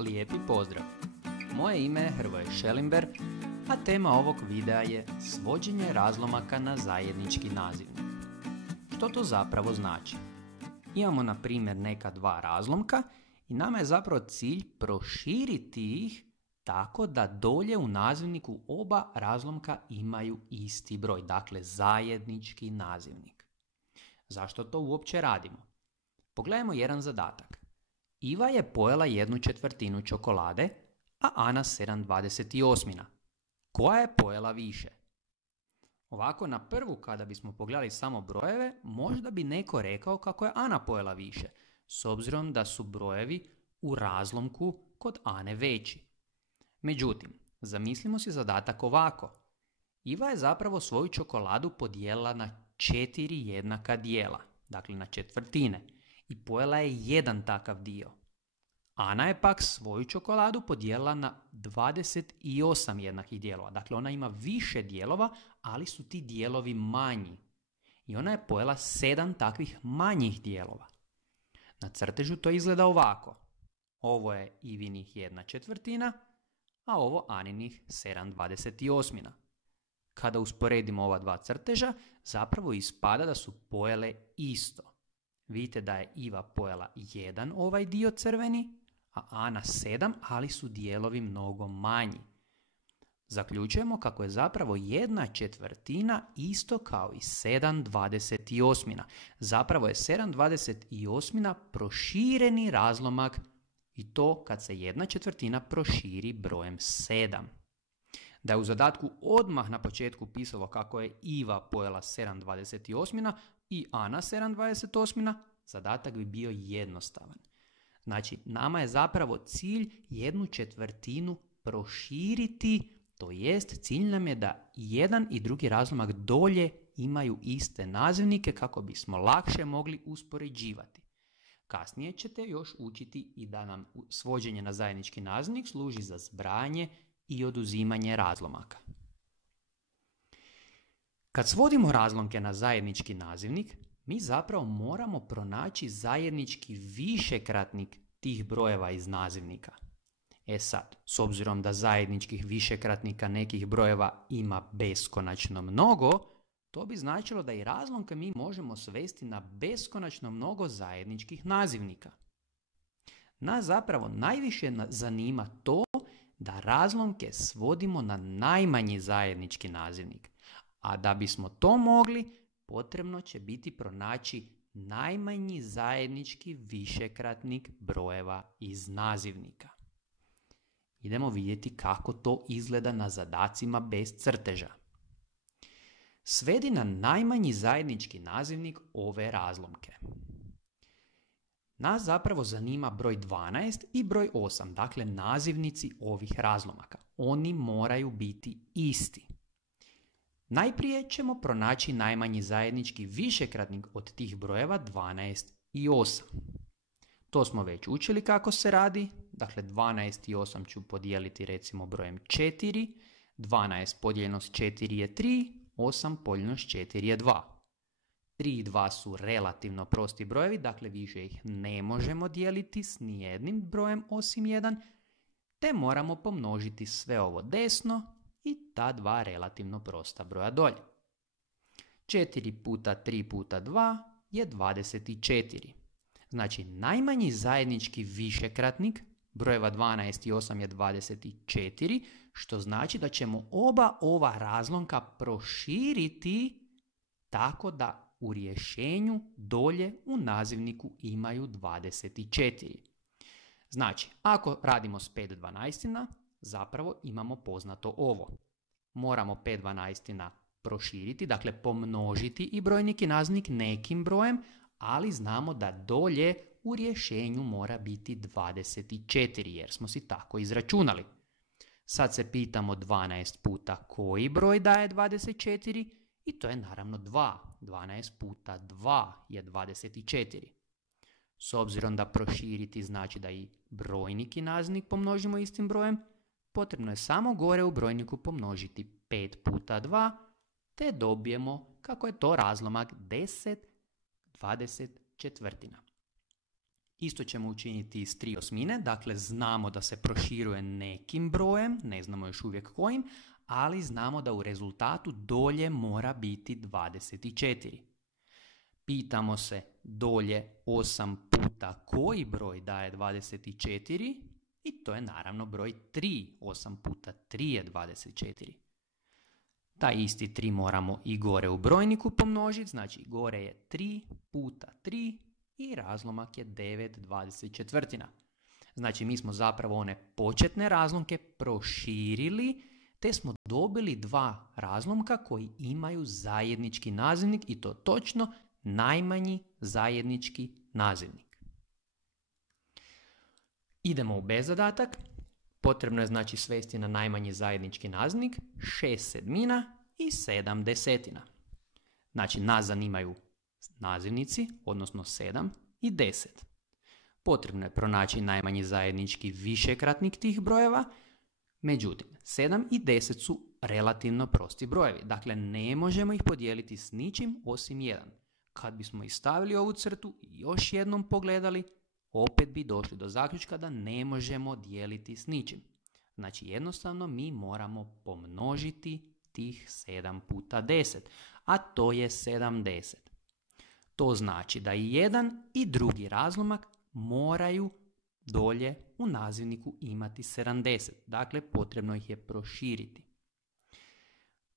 Lijepi pozdrav! Moje ime je Hrvoje Šelimber, a tema ovog videa je svođenje razlomaka na zajednički nazivnik. Što to zapravo znači? Imamo na primjer neka dva razlomka i nama je zapravo cilj proširiti ih tako da dolje u nazivniku oba razlomka imaju isti broj, dakle zajednički nazivnik. Zašto to uopće radimo? Pogledajmo jedan zadatak. Iva je pojela 1/4 čokolade, a Ana 7/28. Koja je pojela više? Ovako na prvu kada bismo pogledali samo brojeve, možda bi neko rekao kako je Ana pojela više, s obzirom da su brojevi u razlomku kod Ane veći. Međutim, zamislimo si zadatak ovako. Iva je zapravo svoju čokoladu podijelila na 4 jednaka dijela, dakle na četvrtine, i pojela je jedan takav dio. Ana je pak svoju čokoladu podijelila na 28 jednakih dijelova, dakle ona ima više dijelova, ali su ti dijelovi manji. I ona je pojela 7 takvih manjih dijelova. Na crtežu to izgleda ovako. Ovo je Ivinih 1/4, a ovo Aninih 7/28. Kada usporedimo ova dva crteža, zapravo ispada da su pojele isto. Vidite da je Iva pojela jedan ovaj dio crveni, a Ana 7, ali su dijelovi mnogo manji. Zaključujemo kako je zapravo 1/4 isto kao i 7/28. Zapravo je 7/28 prošireni razlomak i to kad se 1/4 proširi brojem 7. Da je u zadatku odmah na početku pisalo kako je Iva pojela 7/28 i Ana 7/28, zadatak bi bio jednostavan. Znači, nama je zapravo cilj 1/4 proširiti, to jest cilj nam je da jedan i drugi razlomak dolje imaju iste nazivnike kako bismo lakše mogli uspoređivati. Kasnije ćete još učiti i da nam svođenje na zajednički nazivnik služi za zbrajanje i oduzimanje razlomaka. Kad svodimo razlomke na zajednički nazivnik, mi zapravo moramo pronaći zajednički višekratnik tih brojeva iz nazivnika. Sad, s obzirom da zajedničkih višekratnika nekih brojeva ima beskonačno mnogo, to bi značilo da i razlomke mi možemo svesti na beskonačno mnogo zajedničkih nazivnika. Nas zapravo najviše zanima to da razlomke svodimo na najmanji zajednički nazivnik, a da bismo to mogli, potrebno će biti pronaći najmanji zajednički višekratnik brojeva iz nazivnika. Idemo vidjeti kako to izgleda na zadacima bez crteža. Svedi na najmanji zajednički nazivnik ove razlomke. Nas zapravo zanima broj 12 i broj 8, dakle nazivnici ovih razlomaka. Oni moraju biti isti. Najprije ćemo pronaći najmanji zajednički višekratnik od tih brojeva 12 i 8. To smo već učili kako se radi, dakle 12 i 8 ću podijeliti recimo brojem 4, 12 podijeljeno s 4 je 3, 8 podijeljeno s 4 je 2. 3 i 2 su relativno prosti brojevi, dakle više ih ne možemo dijeliti s nijednim brojem osim 1, te moramo pomnožiti sve ovo desno i ta dva relativno prosta broja dolje. 4 puta 3 puta 2 je 24. Znači najmanji zajednički višekratnik brojeva 12 i 8 je 24, što znači da ćemo oba ova razlomka proširiti tako da u rješenju dolje u nazivniku imaju 24. Znači, ako radimo s 5 dvanaestina, zapravo imamo poznato ovo. Moramo 5 dvanaestina proširiti, dakle pomnožiti i brojnik i nazivnik nekim brojem, ali znamo da dolje u rješenju mora biti 24, jer smo si tako izračunali. Sad se pitamo 12 puta koji broj daje 24 i to je naravno 2. 12 puta 2 je 24. S obzirom da proširiti znači da i brojnik i nazivnik pomnožimo istim brojem, potrebno je samo gore u brojniku pomnožiti 5 puta 2, te dobijemo kako je to razlomak 10/24. Isto ćemo učiniti s 3/8, dakle znamo da se proširuje nekim brojem, ne znamo još uvijek kojim, ali znamo da u rezultatu dolje mora biti 24. Pitamo se dolje 8 puta koji broj daje 24 i to je naravno broj 3. 8 puta 3 je 24. Taj isti 3 moramo i gore u brojniku pomnožiti, znači gore je 3 puta 3 i razlomak je 9/24. Znači mi smo zapravo one početne razlomke proširili, te smo dobili dva razlomka koji imaju zajednički nazivnik i to točno najmanji zajednički nazivnik. Idemo u B zadatak. Potrebno je znači svesti na najmanji zajednički nazivnik 6/7 i 7/10. Znači nas zanimaju nazivnici, odnosno 7 i 10. Potrebno je pronaći najmanji zajednički višekratnik tih brojeva, međutim 7 i 10 su relativno prosti brojevi, dakle ne možemo ih podijeliti s ničim osim 1. Kad bismo istavili ovu crtu i još jednom pogledali, opet bi došli do zaključka da ne možemo dijeliti s ničim. Znači jednostavno mi moramo pomnožiti tih 7 puta 10, a to je 70. To znači da i jedan i drugi razlomak moraju dolje u nazivniku imati 70. Dakle, potrebno ih je proširiti.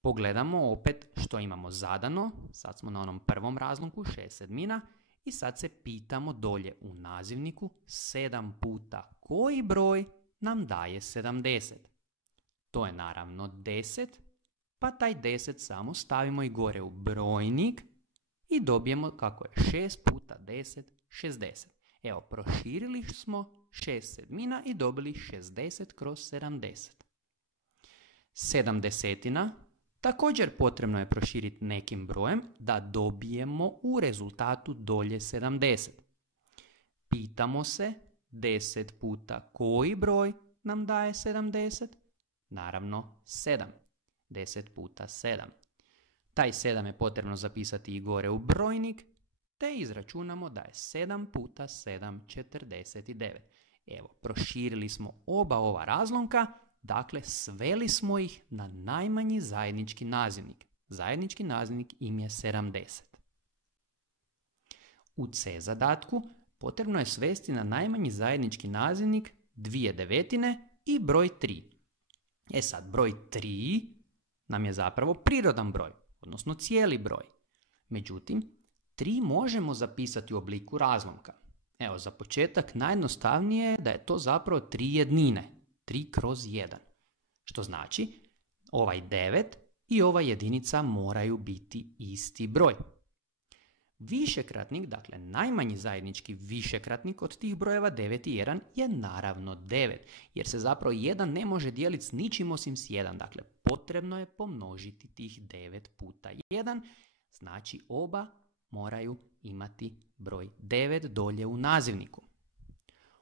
Pogledamo opet što imamo zadano. Sad smo na onom prvom razlomku 6/7 i sad se pitamo dolje u nazivniku 7 puta koji broj nam daje 70. To je naravno 10, pa taj 10 samo stavimo i gore u brojnik i dobijemo kako je 6 puta 10, 60. Evo, proširili smo 6/7 i dobili 60/70. 7/10 također potrebno je proširiti nekim brojem da dobijemo u rezultatu dolje 70. Pitamo se 10 puta koji broj nam daje 70? Naravno 7. 10 puta 7. Taj 7 je potrebno zapisati i gore u brojnik, te izračunamo da je 7 puta 7 49. Evo, proširili smo oba ova razlomka, dakle sveli smo ih na najmanji zajednički nazivnik. Zajednički nazivnik im je 70. U C zadatku potrebno je svesti na najmanji zajednički nazivnik 2/9 i broj 3. E sad, broj 3 nam je zapravo prirodan broj, odnosno cijeli broj. Međutim, 3 možemo zapisati u obliku razlomka. Evo, za početak najjednostavnije je da je to zapravo 3 jednine, 3/1. Što znači, ovaj 9 i ova jedinica moraju biti isti broj. Višekratnik, dakle najmanji zajednički višekratnik od tih brojeva 9 i 1 je naravno 9, jer se zapravo 1 ne može dijeliti s ničim osim s 1. Dakle, potrebno je pomnožiti tih 9 puta 1, znači oba moraju imati broj 9 dolje u nazivniku.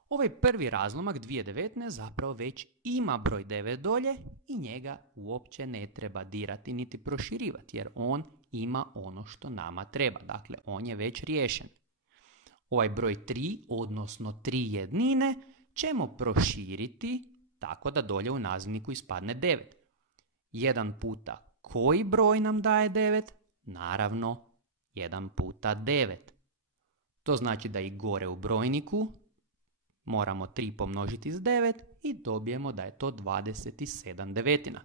Ovaj prvi razlomak 2/19 zapravo već ima broj 9 dolje i njega uopće ne treba dirati niti proširivati, jer on ima ono što nama treba. Dakle, on je već riješen. Ovaj broj 3, odnosno 3 jednine, ćemo proširiti tako da dolje u nazivniku ispadne 9. 1 puta koji broj nam daje 9? Naravno, 1 puta 9. To znači da i gore u brojniku moramo 3 pomnožiti s 9 i dobijemo da je to 27/9.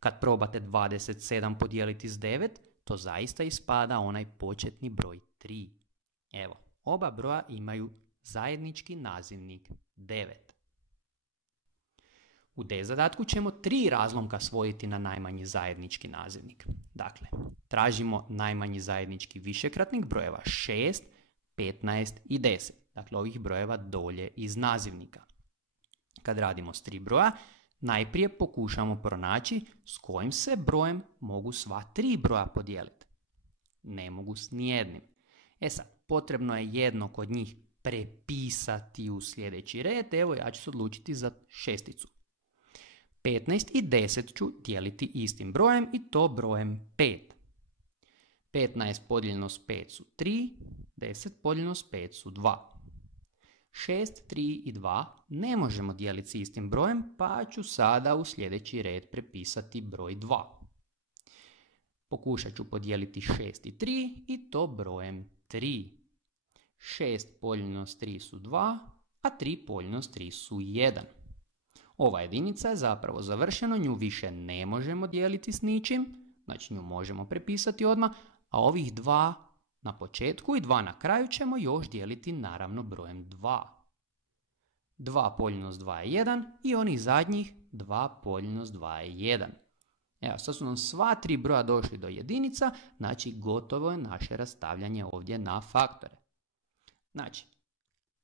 Kad probate 27 podijeliti s 9, to zaista ispada onaj početni broj 3. Evo, oba broja imaju zajednički nazivnik 9. U D zadatku ćemo 3 razlomka svojiti na najmanji zajednički nazivnik. Dakle, tražimo najmanji zajednički višekratnik brojeva 6, 15 i 10. Dakle, ovih brojeva dolje iz nazivnika. Kad radimo s 3 broja, najprije pokušamo pronaći s kojim se brojem mogu sva 3 broja podijeliti. Ne mogu s nijednim. E sad, potrebno je jedno kod njih prepisati u sljedeći red. Evo, ja ću se odlučiti za šesticu. 15 i 10 ću dijeliti istim brojem i to brojem 5. 15 podijeljeno s 5 su 3, 10 podijeljeno s 5 su 2. 6, 3 i 2 ne možemo dijeliti s istim brojem, pa ću sada u sljedeći red prepisati broj 2. Pokušat ću podijeliti 6 i 3 i to brojem 3. 6 podijeljeno s 3 su 2, a 3 podijeljeno s 3 su 1. Ova jedinica je zapravo završena, nju više ne možemo dijeliti s ničim, znači nju možemo prepisati odmah, a ovih 2 na početku i 2 na kraju ćemo još dijeliti naravno brojem 2. 2 podijeljeno s 2 je 1 i onih zadnjih 2 podijeljeno s 2 je 1. Evo, sad su nam sva 3 broja došli do jedinica, znači gotovo je naše rastavljanje ovdje na faktore. Znači,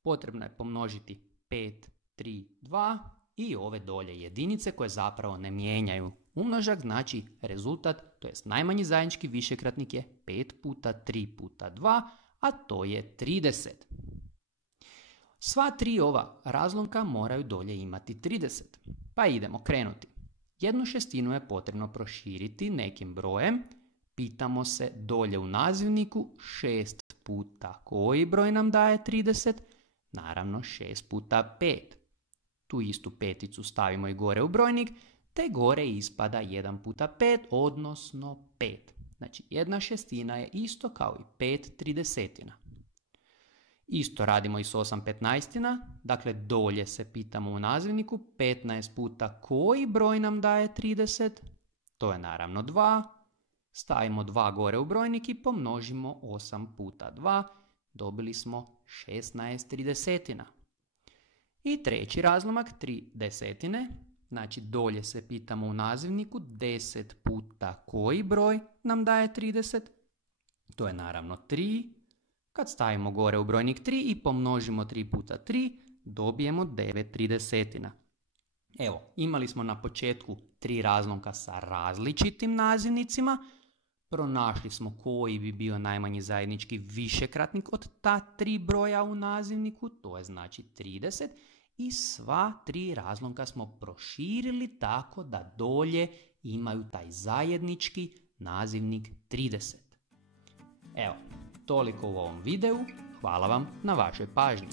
potrebno je pomnožiti 5, 3, 2 i ove dolje jedinice koje zapravo ne mijenjaju umnožak, znači rezultat, to jest najmanji zajednički višekratnik je 5 puta 3 puta 2, a to je 30. Sva 3 ova razlomka moraju dolje imati 30. Pa idemo krenuti. 1/6 je potrebno proširiti nekim brojem. Pitamo se dolje u nazivniku 6 puta koji broj nam daje 30? Naravno 6 puta 5. Tu istu peticu stavimo i gore u brojnik, te gore ispada 1 puta 5, odnosno 5. Znači 1/6 je isto kao i 5/30. Isto radimo i s 8/15, dakle dolje se pitamo u nazivniku 15 puta koji broj nam daje 30? To je naravno 2. Stavimo 2 gore u brojnik i pomnožimo 8 puta 2, dobili smo 16/30. I treći razlomak 3/10, znači dolje se pitamo u nazivniku 10 puta koji broj nam daje 30? To je naravno 3. Kad stavimo gore u brojnik 3 i pomnožimo 3 puta 3, dobijemo 9/30. Evo, imali smo na početku 3 razlomka sa različitim nazivnicima. Pronašli smo koji bi bio najmanji zajednički višekratnik od ta 3 broja u nazivniku, to je znači 30. I sva 3 razlomka smo proširili tako da dolje imaju taj zajednički nazivnik 30. Evo, toliko u ovom videu. Hvala vam na vašoj pažnji.